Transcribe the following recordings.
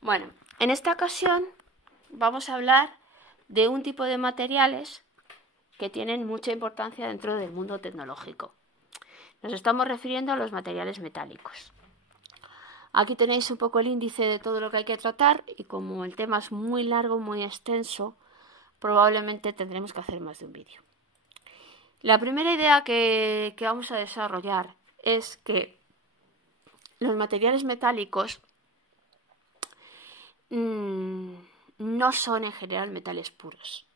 Bueno, en esta ocasión vamos a hablar de un tipo de materiales que tienen mucha importancia dentro del mundo tecnológico. Nos estamos refiriendo a los materiales metálicos. Aquí tenéis un poco el índice de todo lo que hay que tratar y como el tema es muy largo, muy extenso, probablemente tendremos que hacer más de un vídeo. La primera idea que vamos a desarrollar es que los materiales metálicos no son en general metales puros.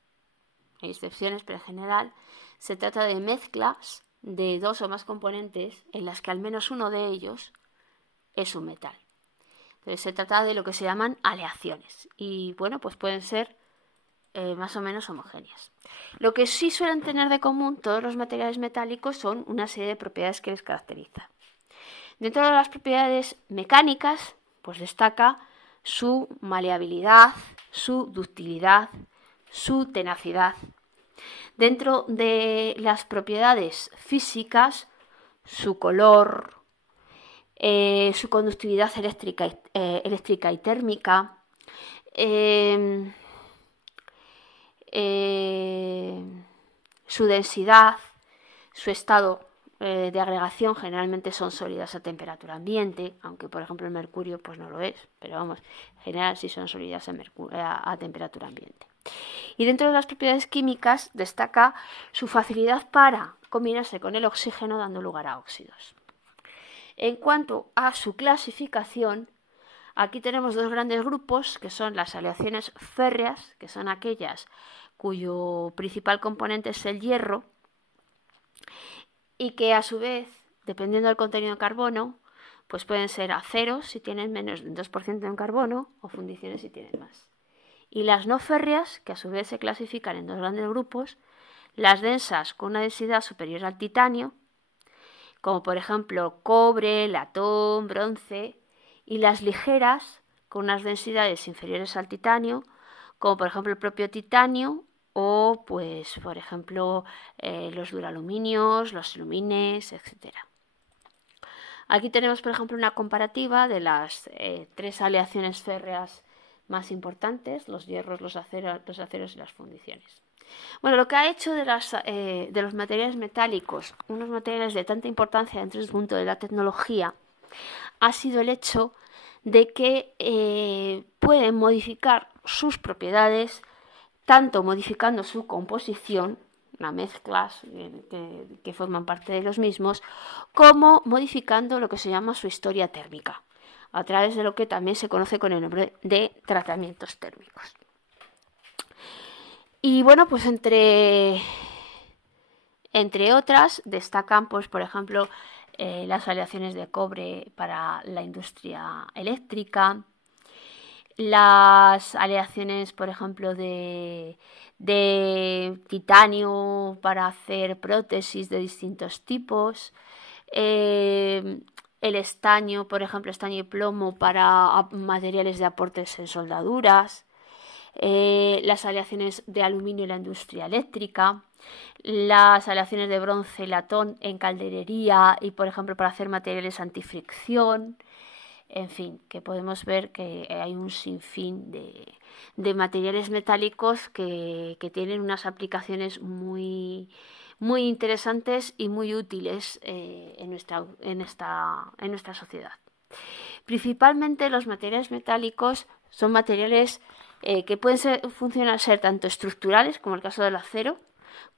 Hay excepciones, pero en general se trata de mezclas de dos o más componentes en las que al menos uno de ellos es un metal. Entonces se trata de lo que se llaman aleaciones y bueno, pues pueden ser más o menos homogéneas. Lo que sí suelen tener de común todos los materiales metálicos son una serie de propiedades que les caracterizan. Dentro de las propiedades mecánicas, pues destaca su maleabilidad, su ductilidad, su tenacidad. Dentro de las propiedades físicas, su color, su conductividad eléctrica y térmica, su densidad, su estado de agregación. Generalmente son sólidas a temperatura ambiente, aunque por ejemplo el mercurio pues no lo es, pero vamos, en general sí son sólidas a temperatura ambiente. Y dentro de las propiedades químicas destaca su facilidad para combinarse con el oxígeno dando lugar a óxidos. En cuanto a su clasificación, aquí tenemos dos grandes grupos que son las aleaciones férreas, que son aquellas cuyo principal componente es el hierro y que a su vez, dependiendo del contenido de carbono, pues pueden ser aceros si tienen menos del 2% en carbono o fundiciones si tienen más. Y las no férreas, que a su vez se clasifican en dos grandes grupos, las densas con una densidad superior al titanio, como por ejemplo cobre, latón, bronce, y las ligeras con unas densidades inferiores al titanio, como por ejemplo el propio titanio o pues por ejemplo los duraluminios, los alumines, etc. Aquí tenemos por ejemplo una comparativa de las tres aleaciones férreas más importantes, los hierros, los aceros y las fundiciones. Bueno, lo que ha hecho de los materiales metálicos unos materiales de tanta importancia dentro del mundo de la tecnología ha sido el hecho de que pueden modificar sus propiedades, tanto modificando su composición, las mezclas que forman parte de los mismos, como modificando lo que se llama su historia térmica, a través de lo que también se conoce con el nombre de tratamientos térmicos. Y bueno, pues entre otras destacan, pues por ejemplo, las aleaciones de cobre para la industria eléctrica, las aleaciones, por ejemplo, de titanio para hacer prótesis de distintos tipos, el estaño, por ejemplo, estaño y plomo para materiales de aportes en soldaduras, las aleaciones de aluminio en la industria eléctrica, las aleaciones de bronce y latón en calderería y, por ejemplo, para hacer materiales antifricción. En fin, que podemos ver que hay un sinfín de materiales metálicos que tienen unas aplicaciones muy interesantes y muy útiles en nuestra sociedad. Principalmente los materiales metálicos son materiales que pueden ser tanto estructurales, como el caso del acero,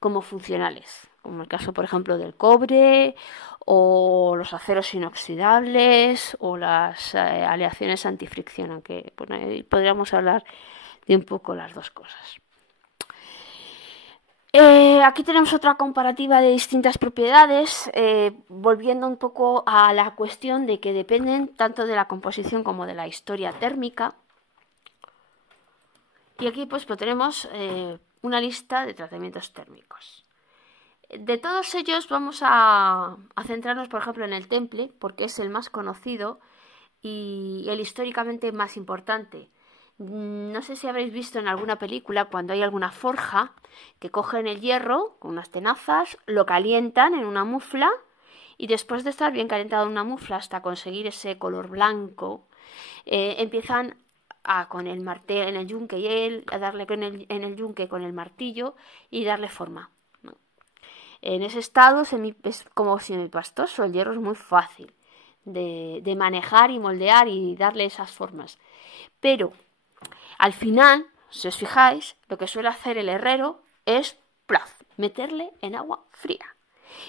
como funcionales, como el caso, por ejemplo, del cobre o los aceros inoxidables o las aleaciones antifricción, aunque bueno, podríamos hablar de un poco las dos cosas. Aquí tenemos otra comparativa de distintas propiedades, volviendo un poco a la cuestión de que dependen tanto de la composición como de la historia térmica. Y aquí pues tenemos una lista de tratamientos térmicos. De todos ellos vamos a centrarnos, por ejemplo, en el temple, porque es el más conocido y el históricamente más importante. No sé si habréis visto en alguna película cuando hay alguna forja que cogen el hierro con unas tenazas, lo calientan en una mufla y después de estar bien calentado en una mufla hasta conseguir ese color blanco, empiezan con el martillo en el yunque y a darle en el yunque con el martillo y darle forma, ¿no? En ese estado es como semipastoso, el hierro es muy fácil de manejar y moldear y darle esas formas. Pero al final, si os fijáis, lo que suele hacer el herrero es meterle en agua fría.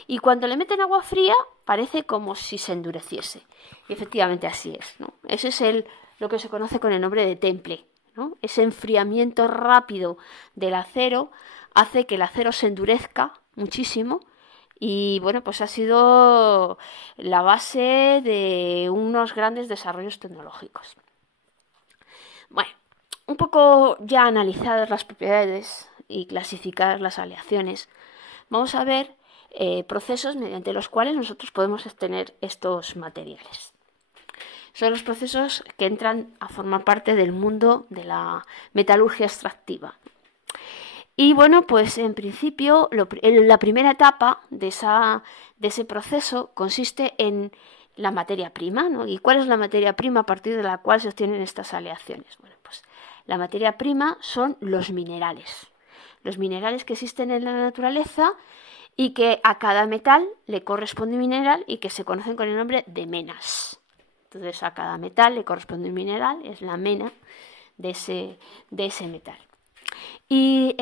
Y cuando le meten agua fría, parece como si se endureciese. Y efectivamente así es, ¿no? Ese es lo que se conoce con el nombre de temple, ¿no? Ese enfriamiento rápido del acero hace que el acero se endurezca muchísimo. Y bueno, pues ha sido la base de unos grandes desarrollos tecnológicos. Bueno, un poco ya analizadas las propiedades y clasificadas las aleaciones, vamos a ver procesos mediante los cuales nosotros podemos obtener estos materiales. Son los procesos que entran a formar parte del mundo de la metalurgia extractiva. Y bueno, pues en principio la primera etapa de ese proceso consiste en la materia prima, ¿no? ¿Y cuál es la materia prima a partir de la cual se obtienen estas aleaciones? Bueno, pues la materia prima son los minerales que existen en la naturaleza y que a cada metal le corresponde un mineral y que se conocen con el nombre de menas. Entonces a cada metal le corresponde un mineral, es la mena de ese metal. Y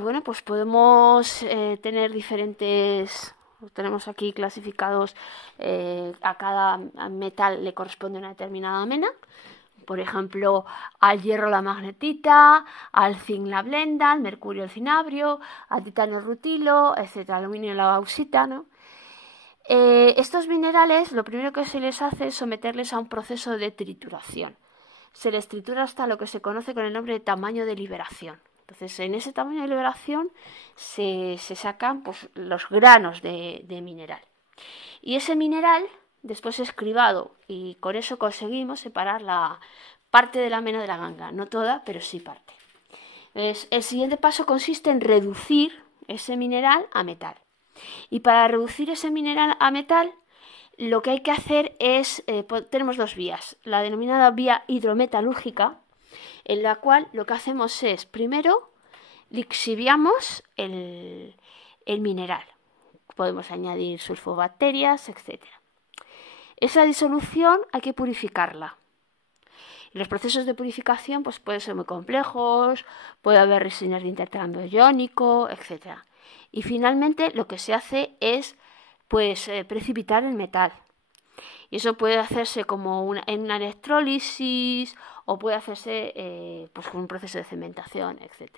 bueno, pues podemos tener tenemos aquí clasificados, a cada metal le corresponde una determinada mena. Por ejemplo, al hierro la magnetita, al zinc la blenda, al mercurio el cinabrio, al titanio el rutilo, etc., al aluminio la bauxita, ¿no? Estos minerales, lo primero que se les hace es someterles a un proceso de trituración. Se les tritura hasta lo que se conoce con el nombre de tamaño de liberación. Entonces, en ese tamaño de liberación se sacan pues, los granos de mineral. Y ese mineral después es cribado y con eso conseguimos separar la parte de la mena de la ganga. No toda, pero sí parte. Entonces, el siguiente paso consiste en reducir ese mineral a metal. Y para reducir ese mineral a metal, lo que hay que hacer es, tenemos dos vías. La denominada vía hidrometalúrgica, en la cual lo que hacemos es, primero, lixiviamos el mineral. Podemos añadir sulfobacterias, etc. Esa disolución hay que purificarla. Y los procesos de purificación pues, pueden ser muy complejos, puede haber reacciones de intercambio iónico, etc. Y finalmente lo que se hace es pues, precipitar el metal. Y eso puede hacerse como en una electrólisis o puede hacerse pues, con un proceso de cementación, etc.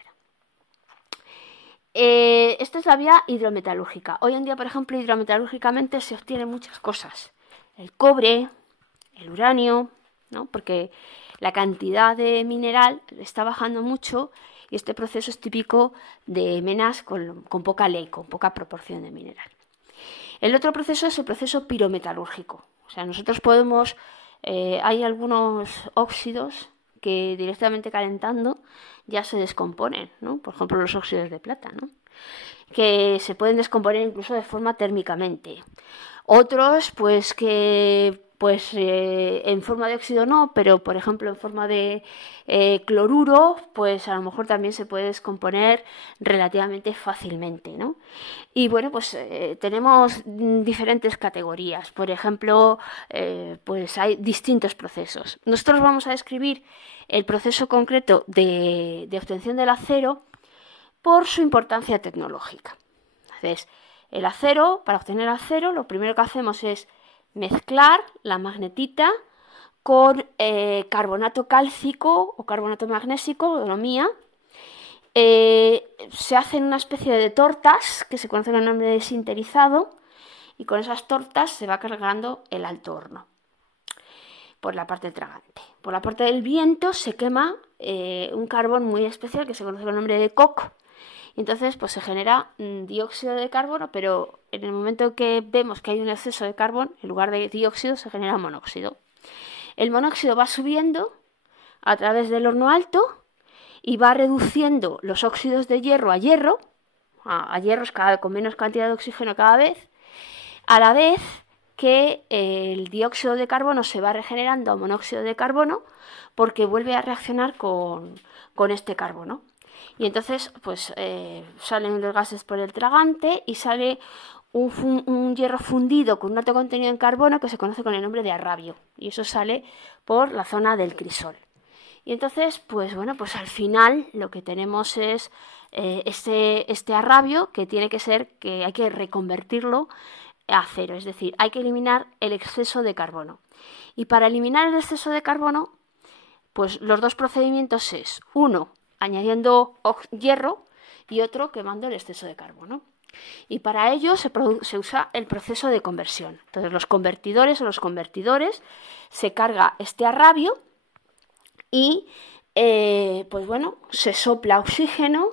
Esta es la vía hidrometalúrgica. Hoy en día, por ejemplo, hidrometalúrgicamente se obtienen muchas cosas. El cobre, el uranio, ¿no? Porque la cantidad de mineral está bajando mucho y este proceso es típico de menas con poca ley, con poca proporción de mineral. El otro proceso es el proceso pirometalúrgico. O sea, nosotros podemos, hay algunos óxidos que directamente calentando ya se descomponen, ¿no? Por ejemplo, los óxidos de plata, ¿no? Que se pueden descomponer incluso de forma térmicamente. Otros, pues que en forma de óxido no, pero por ejemplo en forma de cloruro, pues a lo mejor también se puede descomponer relativamente fácilmente, ¿no? Y bueno, pues tenemos diferentes categorías. Por ejemplo, pues hay distintos procesos. Nosotros vamos a describir el proceso concreto de obtención del acero por su importancia tecnológica. Entonces, el acero, para obtener acero, lo primero que hacemos es mezclar la magnetita con carbonato cálcico o carbonato magnésico, dolomía. Se hacen una especie de tortas que se conocen con el nombre de sinterizado y con esas tortas se va cargando el alto horno por la parte tragante. Por la parte del viento se quema un carbón muy especial que se conoce con el nombre de coke. Entonces, pues se genera dióxido de carbono, pero en el momento que vemos que hay un exceso de carbón, en lugar de dióxido se genera monóxido. El monóxido va subiendo a través del horno alto y va reduciendo los óxidos de hierro a hierros con menos cantidad de oxígeno cada vez, a la vez que el dióxido de carbono se va regenerando a monóxido de carbono porque vuelve a reaccionar con este carbono. Y entonces pues salen los gases por el tragante y sale un hierro fundido con un alto contenido en carbono que se conoce con el nombre de arrabio, y eso sale por la zona del crisol. Y entonces, pues bueno, pues al final lo que tenemos es este arrabio que tiene que ser, que hay que reconvertirlo a cero, es decir, hay que eliminar el exceso de carbono. Y para eliminar el exceso de carbono, pues los dos procedimientos es uno añadiendo hierro y otro quemando el exceso de carbono. Y para ello se usa el proceso de conversión. Entonces los convertidores o los convertidores se carga este arrabio y pues bueno, se sopla oxígeno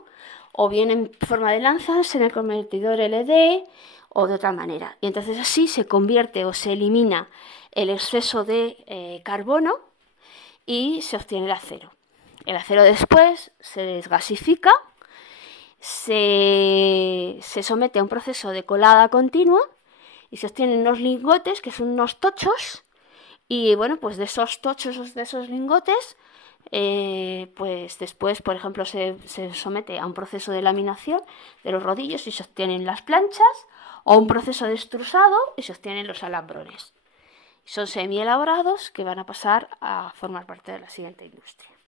o bien en forma de lanzas en el convertidor LD o de otra manera. Y entonces así se convierte o se elimina el exceso de carbono y se obtiene el acero. El acero después se desgasifica, se somete a un proceso de colada continua y se obtienen unos lingotes que son unos tochos. Y bueno, pues de esos tochos, de esos lingotes, pues después, por ejemplo, se somete a un proceso de laminación de los rodillos y se obtienen las planchas, o un proceso de extrusado y se obtienen los alambrones. Son semi elaborados que van a pasar a formar parte de la siguiente industria.